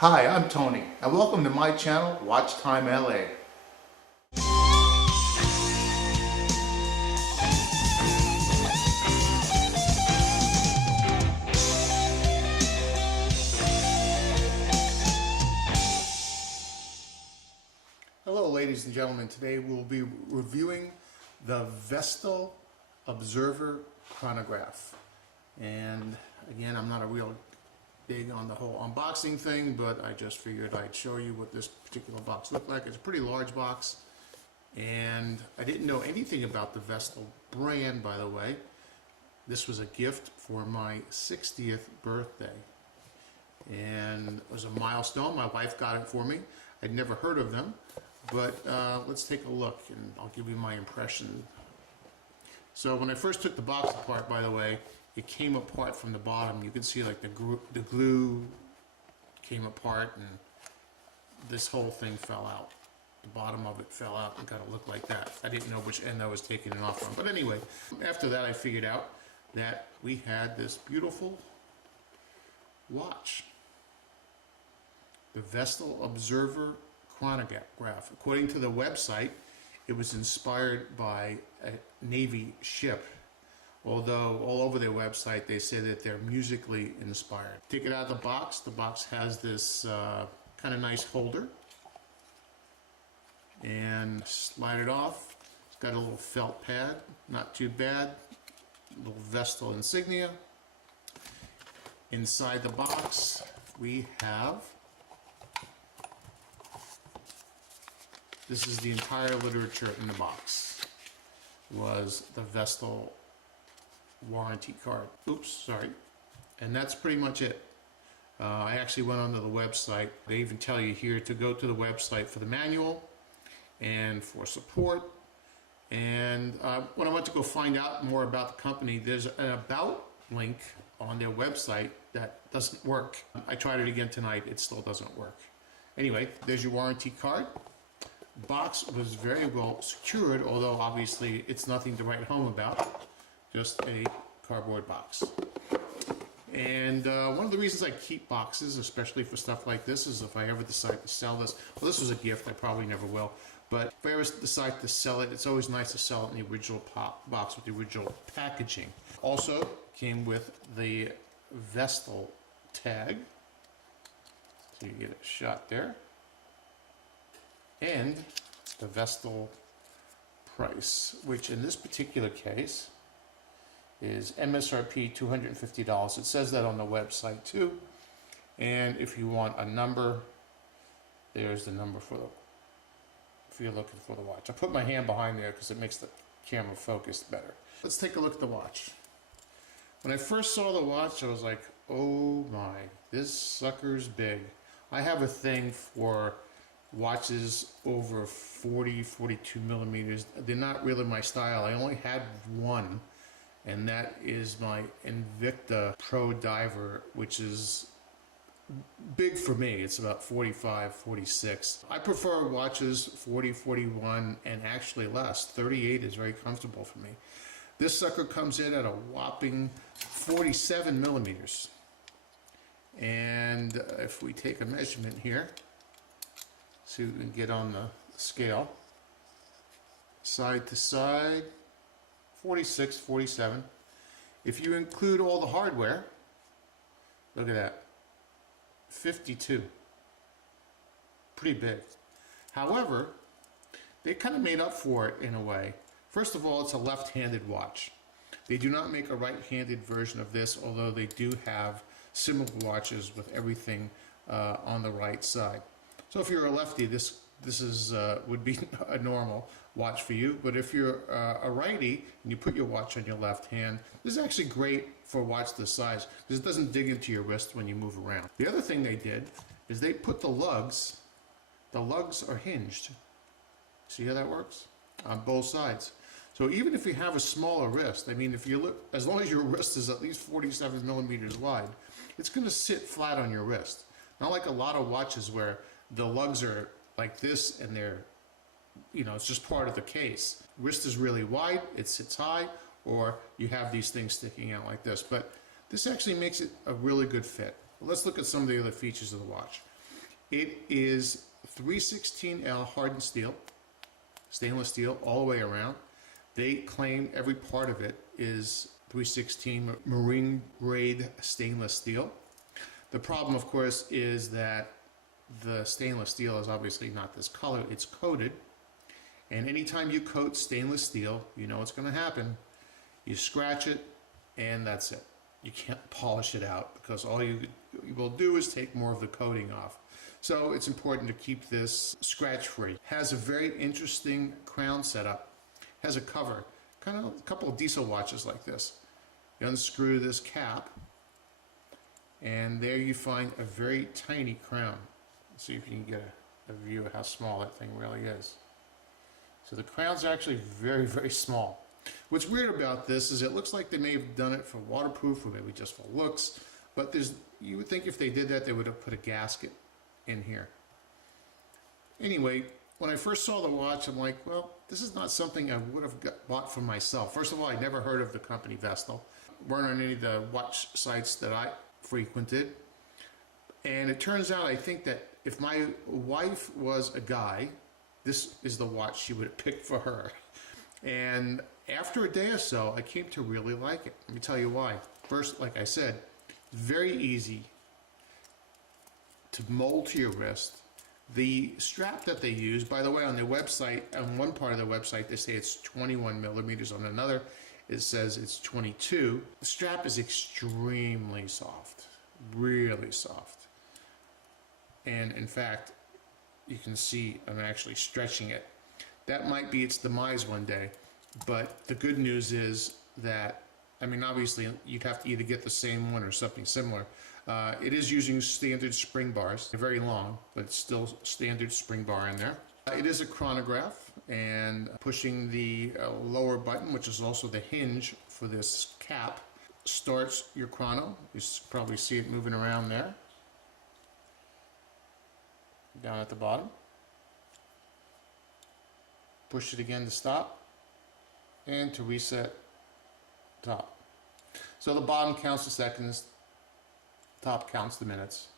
Hi, I'm Tony, and welcome to my channel, Watch Time LA. Hello ladies and gentlemen, today we'll be reviewing the Vestal Observer chronograph. And again, I'm not a real big on the whole unboxing thing, but I just figured I'd show you what this particular box looked like. It's a pretty large box, and I didn't know anything about the Vestal brand, by the way. This was a gift for my 60th birthday, and it was a milestone. My wife got it for me. I'd never heard of them, but let's take a look and I'll give you my impression. So when I first took the box apart, by the way, it came apart from the bottom. You can see like the glue came apart and this whole thing fell out. The bottom of it fell out and kind of looked like that. I didn't know which end I was taking it off from. But anyway, after that I figured out that we had this beautiful watch. The Vestal Observer chronograph. According to the website, it was inspired by a Navy ship. Although all over their website they say that they're musically inspired. Take it out of the box. The box has this kind of nice holder. And slide it off. It's got a little felt pad. Not too bad. Little Vestal insignia. Inside the box we have, this is the entire literature in the box, was the Vestal warranty card. Oops, sorry. And that's pretty much it. I actually went onto the website. They even tell you here to go to the website for the manual and for support. And when I went to go find out more about the company, there's an about link on their website that doesn't work. I tried it again tonight. It still doesn't work. Anyway, there's your warranty card. Box was very well secured, although obviously it's nothing to write home about. Just a cardboard box. And one of the reasons I keep boxes, especially for stuff like this, is if I ever decide to sell this. Well, this was a gift. I probably never will. But if I ever decide to sell it, it's always nice to sell it in the original box with the original packaging. Also came with the Vestal tag. So you get a shot there. And the Vestal price, which in this particular case is MSRP $250. It says that on the website too. And if you want a number, there's the number for the, if you're looking for the watch. I put my hand behind there because it makes the camera focus better. Let's take a look at the watch. When I first saw the watch, I was like, oh my, this sucker's big. I have a thing for watches over 42 millimeters. They're not really my style. I only had one, and that is my Invicta Pro Diver, which is big for me. It's about 45, 46. I prefer watches 40, 41, and actually less. 38 is very comfortable for me. This sucker comes in at a whopping 47 millimeters. And if we take a measurement here, see what we can get on the scale. Side to side, 46, 47. If you include all the hardware, look at that, 52. Pretty big. However, they kind of made up for it in a way. First of all, it's a left-handed watch. They do not make a right-handed version of this, although they do have similar watches with everything on the right side. So if you're a lefty, this is would be a normal watch for you. But if you're a righty and you put your watch on your left hand, this is actually great for a watch this size because it doesn't dig into your wrist when you move around. The other thing they did is they put the lugs are hinged. See how that works? On both sides. So even if you have a smaller wrist, I mean, if you look, as long as your wrist is at least 47 millimeters wide, it's going to sit flat on your wrist. Not like a lot of watches where the lugs are like this and they're, you know, it's just part of the case. Wrist is really wide, it sits high, or you have these things sticking out like this. But this actually makes it a really good fit. Let's look at some of the other features of the watch. It is 316L hardened steel, stainless steel all the way around. They claim every part of it is 316 marine grade stainless steel. The problem, of course, is that the stainless steel is obviously not this color, it's coated. And anytime you coat stainless steel, you know what's going to happen. You scratch it, and that's it. You can't polish it out because all you will do is take more of the coating off. So it's important to keep this scratch-free. Has a very interesting crown setup. Has a cover, kind of a couple of diesel watches like this. You unscrew this cap, and there you find a very tiny crown. Let's see if you can get a view of how small that thing really is. So the crown's actually very, very small. What's weird about this is it looks like they may have done it for waterproof or maybe just for looks, but you would think if they did that, they would have put a gasket in here. Anyway, when I first saw the watch, I'm like, well, this is not something I would have bought for myself. First of all, I'd never heard of the company Vestal. Weren't on any of the watch sites that I frequented. And it turns out, I think that if my wife was a guy, this is the watch she would have picked for her. And after a day or so, I came to really like it. Let me tell you why. First, like I said, very easy to mold to your wrist. The strap that they use, by the way, on their website, on one part of the website, they say it's 21 millimeters. On another, it says it's 22. The strap is extremely soft, really soft. And in fact, you can see I'm actually stretching it. That might be its demise one day, but the good news is that, I mean, obviously you'd have to either get the same one or something similar. It is using standard spring bars. They're very long, but it's still standard spring bar in there. It is a chronograph, and pushing the lower button, which is also the hinge for this cap, starts your chrono. You probably see it moving around there. Down at the bottom. Push it again to stop, and to reset top. So the bottom counts the seconds, top counts the minutes.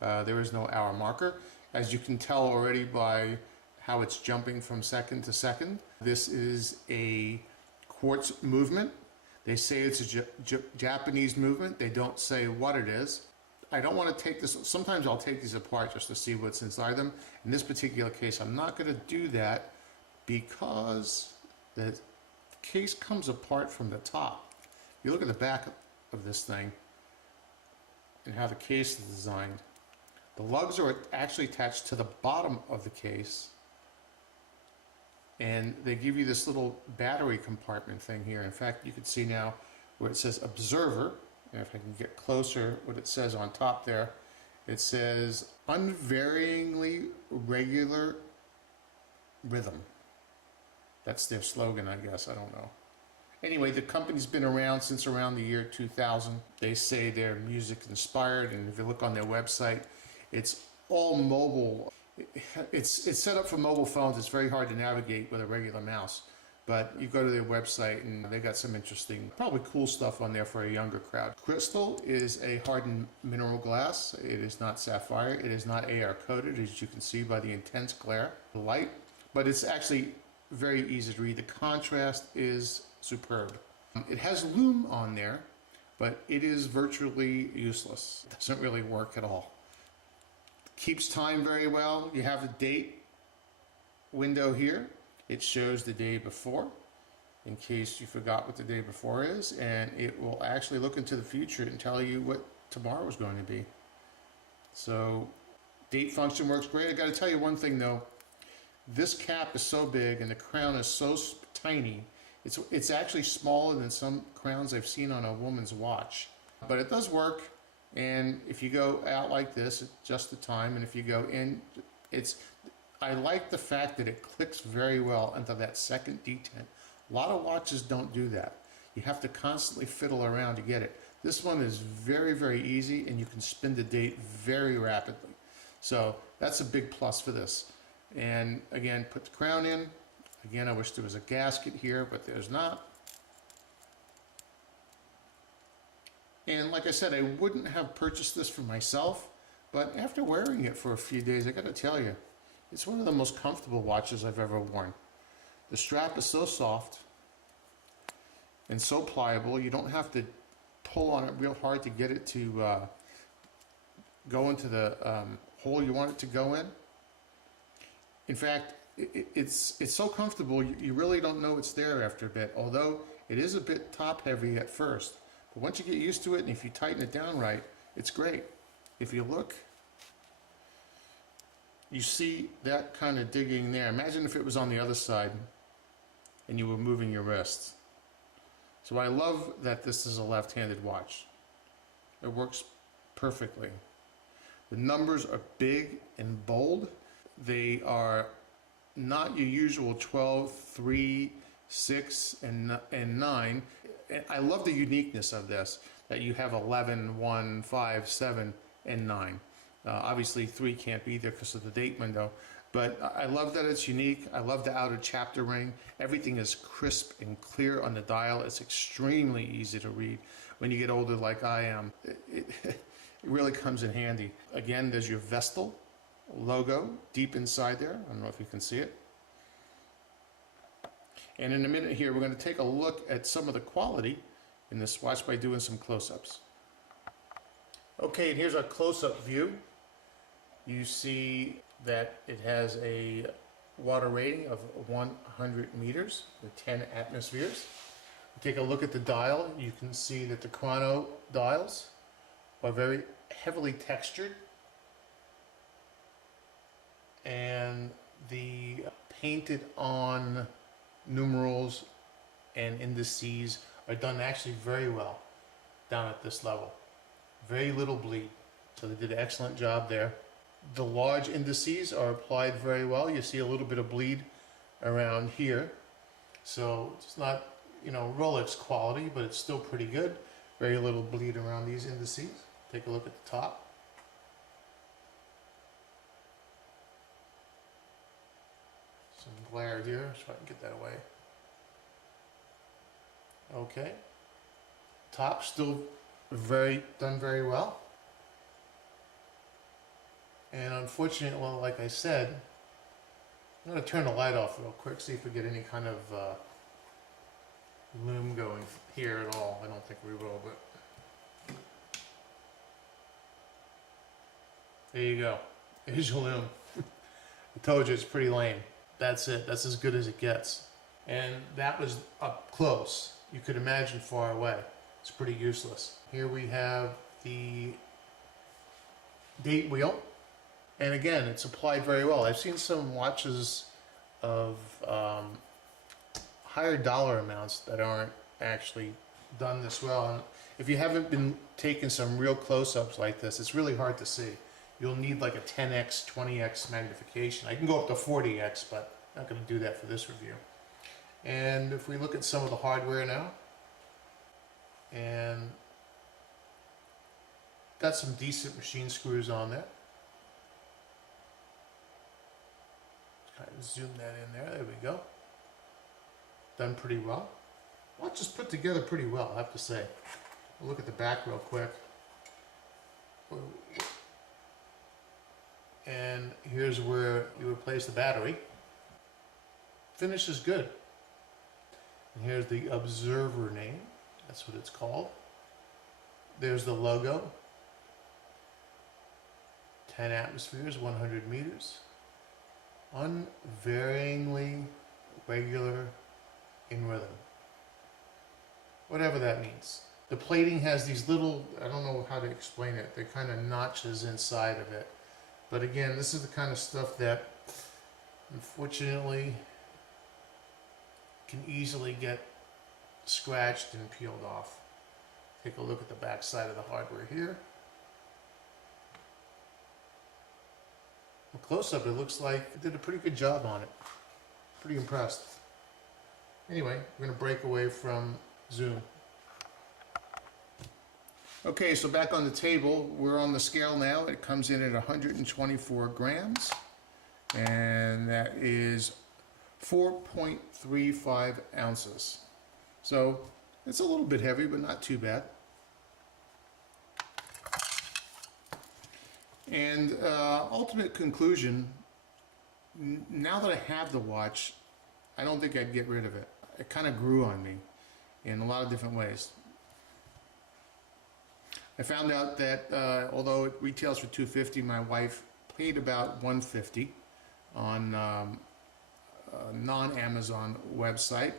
There is no hour marker. As you can tell already by how it's jumping from second to second, this is a quartz movement. They say it's a Japanese movement. They don't say what it is. I don't want to take this, sometimes I'll take these apart just to see what's inside them. In this particular case, I'm not going to do that because the case comes apart from the top. You look at the back of this thing and how the case is designed. The lugs are actually attached to the bottom of the case, and they give you this little battery compartment thing here. In fact, you can see now where it says observer, and if I can get closer, what it says on top there, it says unvaryingly regular rhythm. That's their slogan, I guess. I don't know. Anyway, the company's been around since around the year 2000. They say they're music inspired, and if you look on their website, it's all mobile. It's set up for mobile phones. It's very hard to navigate with a regular mouse. But you go to their website, and they got some interesting, probably cool stuff on there for a younger crowd. Crystal is a hardened mineral glass. It is not sapphire. It is not AR coated, as you can see by the intense glare, the light. But it's actually very easy to read. The contrast is superb. It has lume on there, but it is virtually useless. It doesn't really work at all. Keeps time very well. You have the date window here. It shows the day before, in case you forgot what the day before is, and it will actually look into the future and tell you what tomorrow is going to be. So, date function works great. I got to tell you one thing though. This cap is so big and the crown is so tiny. It's actually smaller than some crowns I've seen on a woman's watch. But it does work, and if you go out like this, it's just the time, and if you go in, I like the fact that it clicks very well into that second detent. A lot of watches don't do that. You have to constantly fiddle around to get it. This one is very, very easy, and you can spin the date very rapidly. So that's a big plus for this. And again, put the crown in. Again, I wish there was a gasket here, but there's not. And like I said, I wouldn't have purchased this for myself, But after wearing it for a few days, I gotta tell you, it's one of the most comfortable watches I've ever worn. The strap is so soft and so pliable, you don't have to pull on it real hard to get it to go into the hole you want it to go in. In fact, it's so comfortable, you really don't know it's there after a bit, although it is a bit top heavy at first. But once you get used to it, and if you tighten it down right, it's great. If you look, you see that kind of digging there. Imagine if it was on the other side and you were moving your wrist. So I love that this is a left-handed watch. It works perfectly. The numbers are big and bold. They are not your usual 12, 3, 6, and 9. And I love the uniqueness of this, that you have 11, 1, 5, 7, and 9. Obviously 3 can't be there because of the date window, but I love that it's unique. I love the outer chapter ring. Everything is crisp and clear on the dial. It's extremely easy to read. When you get older like I am, it really comes in handy. Again, there's your Vestal logo deep inside there. I don't know if you can see it. And in a minute here, we're going to take a look at some of the quality in this watch by doing some close-ups. Okay, and here's our close-up view. You see that it has a water rating of 100 meters with 10 atmospheres. Take a look at the dial. You can see that the chrono dials are very heavily textured, and the painted on numerals and indices are done actually very well down at this level. Very little bleed, so they did an excellent job there. The large indices are applied very well. You see a little bit of bleed around here, so it's not, you know, Rolex quality, but it's still pretty good. Very little bleed around these indices. Take a look at the top. Some glare here, so I can get that away. Okay. Top still done very well. And unfortunately, well, like I said, I'm going to turn the light off real quick, see if we get any kind of lume going here at all. I don't think we will, but there you go. Here's your lume. I told you it's pretty lame. That's it. That's as good as it gets. And that was up close. You could imagine far away. It's pretty useless. Here we have the date wheel. And again, it's applied very well. I've seen some watches of higher dollar amounts that aren't actually done this well. And if you haven't been taking some real close-ups like this, it's really hard to see. You'll need like a 10x, 20x magnification. I can go up to 40x, but I'm not going to do that for this review. And if we look at some of the hardware now, and got some decent machine screws on there. Kind of zoom that in there. There we go. Done pretty well. Watch is put together pretty well, I have to say. We'll look at the back real quick. And here's where you replace the battery. Finish is good. And here's the observer name. That's what it's called. There's the logo. 10 atmospheres, 100 meters. Unvaryingly regular in rhythm. Whatever that means. The plating has these little, I don't know how to explain it, they're kind of notches inside of it. But again, this is the kind of stuff that unfortunately can easily get scratched and peeled off. Take a look at the back side of the hardware here. A close-up, it looks like it did a pretty good job on it. Pretty impressed. Anyway, we're going to break away from zoom. Okay, so back on the table, we're on the scale now. It comes in at 124 grams, and that is 4.35 ounces. So it's a little bit heavy, but not too bad. And ultimate conclusion, now that I have the watch, I don't think I'd get rid of it. It kind of grew on me in a lot of different ways. I found out that although it retails for $250, my wife paid about $150 on a non-Amazon website.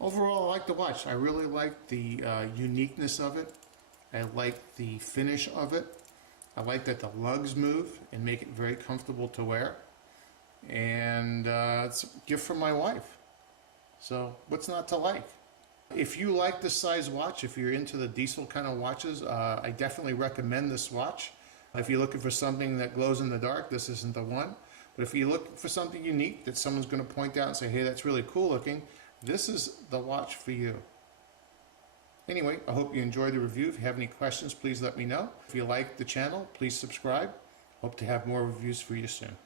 Overall, I like the watch. I really like the uniqueness of it. I like the finish of it. I like that the lugs move and make it very comfortable to wear. And it's a gift from my wife. So what's not to like? If you like this size watch, if you're into the diesel kind of watches, I definitely recommend this watch. If you're looking for something that glows in the dark, this isn't the one. But if you look for something unique that someone's going to point out and say, hey, that's really cool looking, this is the watch for you. Anyway, I hope you enjoyed the review. If you have any questions, please let me know. If you like the channel, please subscribe. Hope to have more reviews for you soon.